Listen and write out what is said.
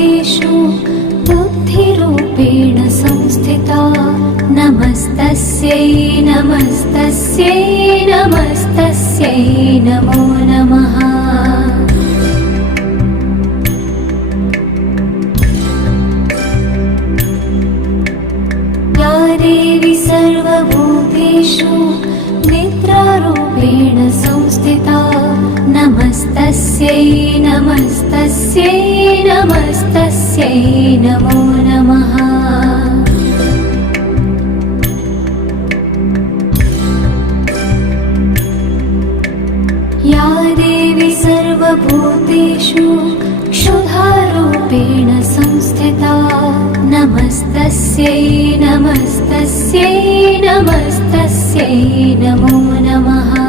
सर्वभूतेषु बुद्धिरूपेण संस्थिता नमस्तस्यै नमस्तस्यै नमस्तस्यै नमो नमः। या देवी सर्वभूतेषु निद्रारूपेण संस्थिता नमस्तस्यै नमस्तस्यै नमस्तस्यै नमो नमः। या देवी सर्वभूतेषु क्षुधारूपेण संस्थिता नमस्तस्यै नमस्तस्यै नमस्तस्यै नमो नमः।